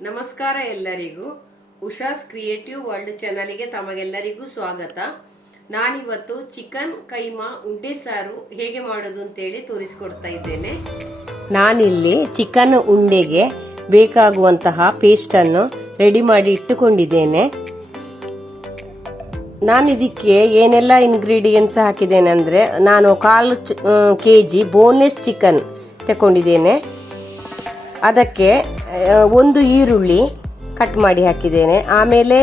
ನಮಸ್ಕಾರ ಎಲ್ಲರಿಗೂ. Usha's creative world ಚಾನಲ್ಗೆ ತಮಗೆಲ್ಲರಿಗೂ ಸ್ವಾಗತ. ನಾನಿವತ್ತು ಚಿಕನ್ ಕೈಮಾ ಉಂಡೆ ಸಾರು ಹೇಗೆ ಮಾಡೋದು ಅಂತೇಳಿ ತೋರಿಸ್ಕೊಡ್ತಾ ಇದ್ದೇನೆ. ನಾನಿಲ್ಲಿ ಚಿಕನ್ ಉಂಡೆಗೆ ಬೇಕಾಗುವಂತಹ ಪೇಸ್ಟನ್ನು ರೆಡಿ ಮಾಡಿ ಇಟ್ಟುಕೊಂಡಿದ್ದೇನೆ. ನಾನು ಇದಕ್ಕೆ ಏನೆಲ್ಲ ಇಂಗ್ರೀಡಿಯೆಂಟ್ಸ್ ಹಾಕಿದ್ದೇನೆ ಅಂದರೆ, ನಾನು 1/4 kg ಬೋನ್ಲೆಸ್ ಚಿಕನ್ ತಗೊಂಡಿದ್ದೇನೆ. ಅದಕ್ಕೆ 1 ಈರುಳ್ಳಿ ಕಟ್ ಮಾಡಿ ಹಾಕಿದ್ದೇನೆ. ಆಮೇಲೆ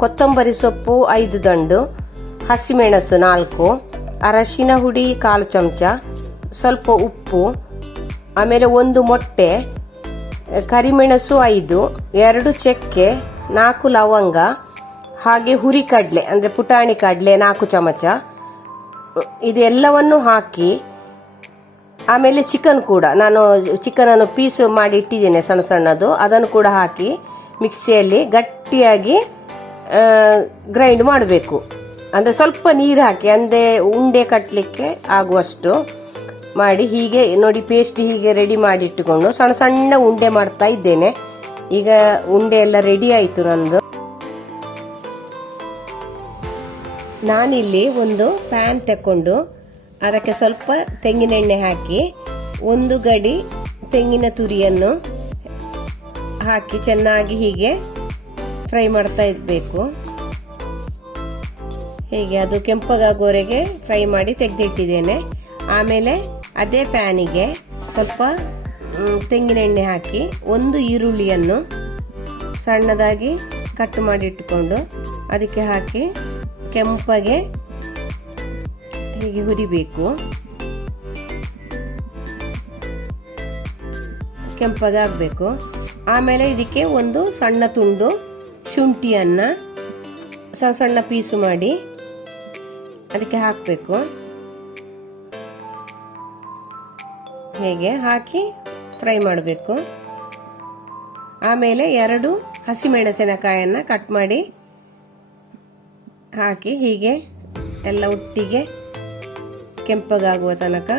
ಕೊತ್ತಂಬರಿ ಸೊಪ್ಪು 5 ದಂಡು, ಹಸಿಮೆಣಸು 4, ಅರಶಿನ ಹುಡಿ 1/4 ಚಮಚ, ಸ್ವಲ್ಪ ಉಪ್ಪು, ಆಮೇಲೆ 1 ಮೊಟ್ಟೆ, ಕರಿಮೆಣಸು 5, 2 ಚಕ್ಕೆ, 4 ಲವಂಗ, ಹಾಗೆ ಹುರಿ ಕಡಲೆ ಅಂದರೆ ಪುಟಾಣಿ ಕಡಲೆ 4 ಚಮಚ. ಇದೆಲ್ಲವನ್ನು ಹಾಕಿ ಆಮೇಲೆ ಚಿಕನ್ ಕೂಡ ನಾನು ಚಿಕನನ್ನು ಪೀಸ್ ಮಾಡಿ ಇಟ್ಟಿದ್ದೇನೆ ಸಣ್ಣ ಸಣ್ಣದು. ಅದನ್ನು ಕೂಡ ಹಾಕಿ ಮಿಕ್ಸಿಯಲ್ಲಿ ಗಟ್ಟಿಯಾಗಿ ಗ್ರೈಂಡ್ ಮಾಡಬೇಕು. ಅಂದರೆ ಸ್ವಲ್ಪ ನೀರು ಹಾಕಿ ಅಂದರೆ ಉಂಡೆ ಕಟ್ಟಲಿಕ್ಕೆ ಆಗುವಷ್ಟು ಮಾಡಿ ಹೀಗೆ ನೋಡಿ ಪೇಸ್ಟ್ ಹೀಗೆ ರೆಡಿ ಮಾಡಿ ಇಟ್ಟುಕೊಂಡು ಸಣ್ಣ ಸಣ್ಣ ಉಂಡೆ ಮಾಡ್ತಾ ಇದ್ದೇನೆ. ಈಗ ಉಂಡೆ ಎಲ್ಲ ರೆಡಿ ಆಯಿತು ನಂದು. ನಾನಿಲ್ಲಿ ಒಂದು ಪ್ಯಾನ್ ತಕೊಂಡು ಅದಕ್ಕೆ ಸ್ವಲ್ಪ ತೆಂಗಿನೆಣ್ಣೆ ಹಾಕಿ 1 ಗಡಿ ತೆಂಗಿನ ತುರಿಯನ್ನು ಹಾಕಿ ಚೆನ್ನಾಗಿ ಹೀಗೆ ಫ್ರೈ ಮಾಡ್ತಾ ಇರಬೇಕು. ಹೀಗೆ ಅದು ಕೆಂಪಗಾಗೋವರೆಗೆ ಫ್ರೈ ಮಾಡಿ ತೆಗೆದಿಟ್ಟಿದ್ದೇನೆ. ಆಮೇಲೆ ಅದೇ ಪ್ಯಾನಿಗೆ ಸ್ವಲ್ಪ ತೆಂಗಿನೆಣ್ಣೆ ಹಾಕಿ 1 ಈರುಳ್ಳಿಯನ್ನು ಸಣ್ಣದಾಗಿ ಕಟ್ ಮಾಡಿ ಇಟ್ಟುಕೊಂಡು ಅದಕ್ಕೆ ಹಾಕಿ ಕೆಂಪಗೆ ಹೀಗೆ ಹುರಿಬೇಕು. ಕೆಂಪಗಾಗಬೇಕು. ಆಮೇಲೆ ಇದಕ್ಕೆ 1 ಸಣ್ಣ ತುಂಡು ಶುಂಠಿಯನ್ನು ಸಣ್ಣ ಸಣ್ಣ ಪೀಸು ಮಾಡಿ ಅದಕ್ಕೆ ಹಾಕಬೇಕು. ಹೇಗೆ ಹಾಕಿ ಫ್ರೈ ಮಾಡಬೇಕು. ಆಮೇಲೆ 2 ಹಸಿಮೆಣಸಿನಕಾಯನ್ನು ಕಟ್ ಮಾಡಿ ಹಾಕಿ ಹೀಗೆ ಎಲ್ಲ ಒಟ್ಟಿಗೆ ಕೆಂಪಗಾಗುವ ತನಕ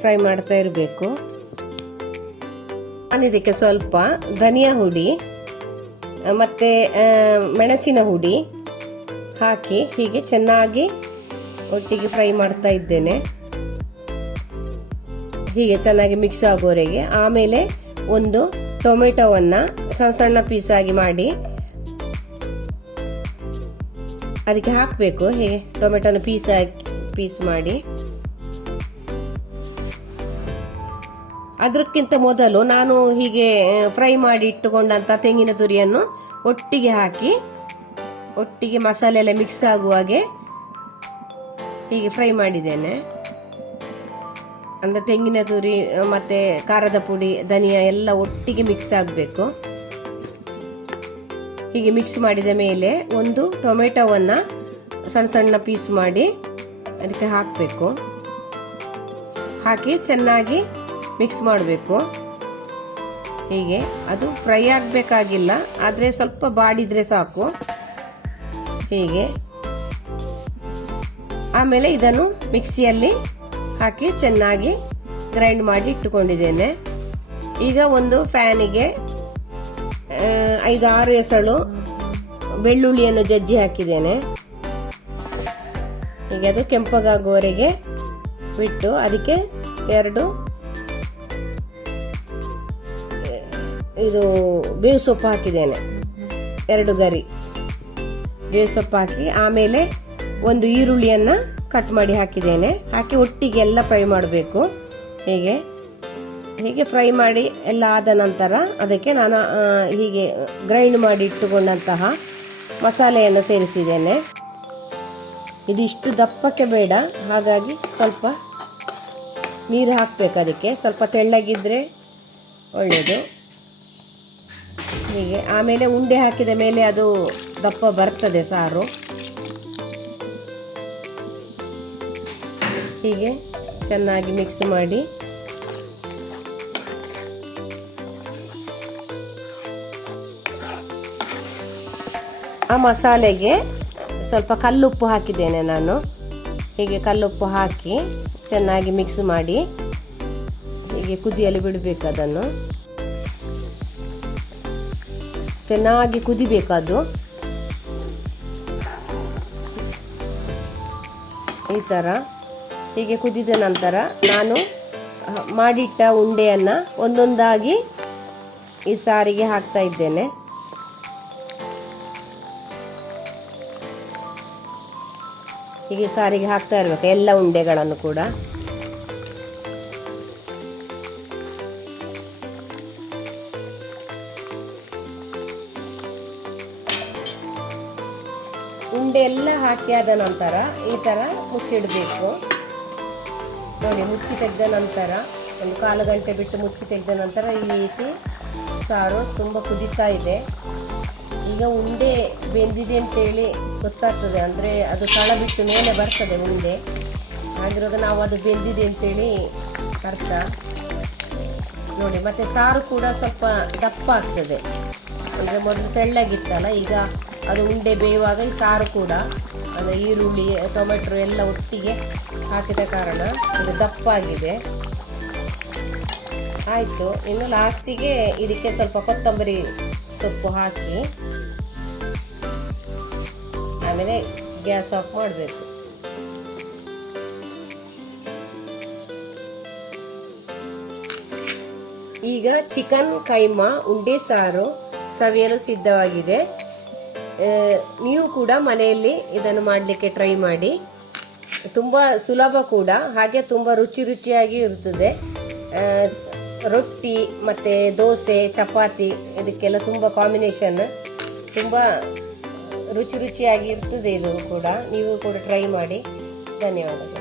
ಫ್ರೈ ಮಾಡ್ತಾ ಇರಬೇಕು. ನಾನಿದಕ್ಕೆ ಸ್ವಲ್ಪ ಧನಿಯಾ ಹುಡಿ ಮತ್ತೆ ಮೆಣಸಿನ ಹುಡಿ ಹಾಕಿ ಹೀಗೆ ಚೆನ್ನಾಗಿ ಒಟ್ಟಿಗೆ ಫ್ರೈ ಮಾಡ್ತಾ ಇದ್ದೇನೆ. ಹೀಗೆ ಚೆನ್ನಾಗಿ ಮಿಕ್ಸ್ ಆಗೋವರೆಗೆ. ಆಮೇಲೆ 1 ಟೊಮೆಟೊವನ್ನು ಸಣ್ಣ ಸಣ್ಣ ಪೀಸಾಗಿ ಮಾಡಿ ಅದಕ್ಕೆ ಹಾಕಬೇಕು. ಹೀಗೆ ಟೊಮೆಟೊನ ಪೀಸ್ ಮಾಡಿ ಅದಕ್ಕಿಂತ ಮೊದಲು ನಾನು ಹೀಗೆ ಫ್ರೈ ಮಾಡಿ ಇಟ್ಟುಕೊಂಡಂತ ತೆಂಗಿನ ತುರಿಯನ್ನು ಒಟ್ಟಿಗೆ ಹಾಕಿ ಒಟ್ಟಿಗೆ ಮಸಾಲೆ ಎಲ್ಲ ಮಿಕ್ಸ್ ಆಗುವಾಗೆ ಹೀಗೆ ಫ್ರೈ ಮಾಡಿದ್ದೇನೆ. ಅಂದರೆ ತೆಂಗಿನ ತುರಿ ಮತ್ತೆ ಖಾರದ ಪುಡಿ ಧನಿಯಾ ಎಲ್ಲ ಒಟ್ಟಿಗೆ ಮಿಕ್ಸ್ ಆಗಬೇಕು. ಹೀಗೆ ಮಿಕ್ಸ್ ಮಾಡಿದ ಮೇಲೆ 1 ಟೊಮೆಟೊವನ್ನು ಸಣ್ಣ ಸಣ್ಣ ಪೀಸ್ ಮಾಡಿ ಅದಕ್ಕೆ ಹಾಕಬೇಕು. ಹಾಕಿ ಚೆನ್ನಾಗಿ ಮಿಕ್ಸ್ ಮಾಡಬೇಕು. ಹೀಗೆ ಅದು ಫ್ರೈ ಆಗಬೇಕಾಗಿಲ್ಲ, ಆದರೆ ಸ್ವಲ್ಪ ಬಾಡಿದ್ರೆ ಸಾಕು. ಹೀಗೆ ಆಮೇಲೆ ಇದನ್ನು ಮಿಕ್ಸಿಯಲ್ಲಿ ಹಾಕಿ ಚೆನ್ನಾಗಿ ಗ್ರೈಂಡ್ ಮಾಡಿ ಇಟ್ಟುಕೊಂಡಿದ್ದೇನೆ. ಈಗ ಒಂದು ಫ್ಯಾನಿಗೆ 5-6 ಎಸಳು ಬೆಳ್ಳುಳ್ಳಿಯನ್ನು ಜಜ್ಜಿ ಹಾಕಿದ್ದೇನೆ. ಹೀಗೆ ಅದು ಕೆಂಪಗಾಗುವವರೆಗೆ ಬಿಟ್ಟು ಅದಕ್ಕೆ 2 ಇದು ಬೇವು ಸೊಪ್ಪು ಹಾಕಿದ್ದೇನೆ. 2 ಗರಿ ಬೇವು ಸೊಪ್ಪು ಹಾಕಿ ಆಮೇಲೆ 1 ಈರುಳ್ಳಿಯನ್ನು ಕಟ್ ಮಾಡಿ ಹಾಕಿದ್ದೇನೆ. ಹಾಕಿ ಒಟ್ಟಿಗೆ ಎಲ್ಲ ಫ್ರೈ ಮಾಡಬೇಕು. ಹೀಗೆ ಫ್ರೈ ಮಾಡಿ ಎಲ್ಲ ಆದ ನಂತರ ಅದಕ್ಕೆ ನಾನು ಹೀಗೆ ಗ್ರೈಂಡ್ ಮಾಡಿ ಇಟ್ಟುಕೊಂಡಂತಹ ಮಸಾಲೆಯನ್ನು ಸೇರಿಸಿದ್ದೇನೆ. ಇದು ಇಷ್ಟು ದಪ್ಪಕ್ಕೆ ಬೇಡ, ಹಾಗಾಗಿ ಸ್ವಲ್ಪ ನೀರು ಹಾಕಬೇಕು. ಅದಕ್ಕೆ ಸ್ವಲ್ಪ ತೆಳ್ಳಗಿದ್ರೆ ಒಳ್ಳೆಯದು. ಹೀಗೆ ಆಮೇಲೆ ಉಂಡೆ ಹಾಕಿದ ಮೇಲೆ ಅದು ದಪ್ಪ ಬರ್ತದೆ ಸಾರು. ಹೀಗೆ ಚೆನ್ನಾಗಿ ಮಿಕ್ಸ್ ಮಾಡಿ ಆ ಮಸಾಲೆಗೆ ಸ್ವಲ್ಪ ಕಲ್ಲುಪ್ಪು ಹಾಕಿದ್ದೇನೆ ನಾನು. ಹೀಗೆ ಕಲ್ಲುಪ್ಪು ಹಾಕಿ ಚೆನ್ನಾಗಿ ಮಿಕ್ಸ್ ಮಾಡಿ ಹೀಗೆ ಕುದಿಯಲು ಬಿಡಬೇಕು ಅದನ್ನು. ಚೆನ್ನಾಗಿ ಕುದಿಬೇಕದು. ಈ ಥರ ಹೀಗೆ ಕುದಿದ ನಂತರ ನಾನು ಮಾಡಿಟ್ಟ ಉಂಡೆಯನ್ನು ಒಂದೊಂದಾಗಿ ಈ ಸಾರಿಗೆ ಹಾಕ್ತಾ ಇದ್ದೇನೆ. ಹೀಗೆ ಸಾರಿಗೆ ಹಾಕ್ತಾ ಇರಬೇಕು ಎಲ್ಲ ಉಂಡೆಗಳನ್ನು ಕೂಡ. ಉಂಡೆ ಎಲ್ಲ ಹಾಕಿ ಆದ ನಂತರ ಈ ಥರ ಮುಚ್ಚಿಡಬೇಕು. ನೋಡಿ, ಮುಚ್ಚಿ ತೆಗೆದ ನಂತರ ಒಂದು 1/4 ಗಂಟೆ ಬಿಟ್ಟು ಮುಚ್ಚಿ ತೆಗೆದ ನಂತರ ಈ ರೀತಿ ಸಾರು ತುಂಬ ಕುದೀತಾ ಇದೆ. ಈಗ ಉಂಡೆ ಬೆಂದಿದೆ ಅಂತೇಳಿ ಗೊತ್ತಾಗ್ತದೆ, ಅಂದರೆ ಅದು ತಳ ಬಿಟ್ಟು ಮೇಲೆ ಬರ್ತದೆ ಉಂಡೆ. ಹಾಗಿರುವಾಗ ನಾವು ಅದು ಬೆಂದಿದೆ ಅಂತೇಳಿ ಅರ್ಥ. ನೋಡಿ, ಮತ್ತು ಸಾರು ಕೂಡ ಸ್ವಲ್ಪ ದಪ್ಪ ಆಗ್ತದೆ. ಅಂದರೆ ಮೊದಲು ತೆಳ್ಳಗಿತ್ತಲ್ಲ, ಈಗ ಅದು ಉಂಡೆ ಬೇಯುವಾಗ ಈ ಸಾರು ಕೂಡ ಅದು ಈರುಳ್ಳಿ ಟೊಮೆಟೊ ಎಲ್ಲ ಒಟ್ಟಿಗೆ ಹಾಕಿದ ಕಾರಣ ಅದು ದಪ್ಪ ಆಗಿದೆ. ಆಯಿತು, ಇನ್ನು ಲಾಸ್ಟಿಗೆ ಇದಕ್ಕೆ ಸ್ವಲ್ಪ ಕೊತ್ತಂಬರಿ ಸೊಪ್ಪು ಹಾಕಿ ಆಮೇಲೆ ಗ್ಯಾಸ್ ಆಫ್ ಮಾಡಬೇಕು. ಈಗ ಚಿಕನ್ ಕೈಮಾ ಉಂಡೆ ಸಾರು ಸವಿಯಲು ಸಿದ್ಧವಾಗಿದೆ. ನೀವು ಕೂಡ ಮನೆಯಲ್ಲಿ ಇದನ್ನು ಮಾಡಲಿಕ್ಕೆ ಟ್ರೈ ಮಾಡಿ. ತುಂಬ ಸುಲಭ ಕೂಡ, ಹಾಗೆ ತುಂಬ ರುಚಿಯಾಗಿ ಇರ್ತದೆ. ರೊಟ್ಟಿ ಮತ್ತು ದೋಸೆ, ಚಪಾತಿ ಇದಕ್ಕೆಲ್ಲ ತುಂಬ ಕಾಂಬಿನೇಷನ್, ತುಂಬ ರುಚಿಯಾಗಿ ಇರ್ತದೆ ಇದು ಕೂಡ. ನೀವು ಕೂಡ ಟ್ರೈ ಮಾಡಿ. ಧನ್ಯವಾದಗಳು.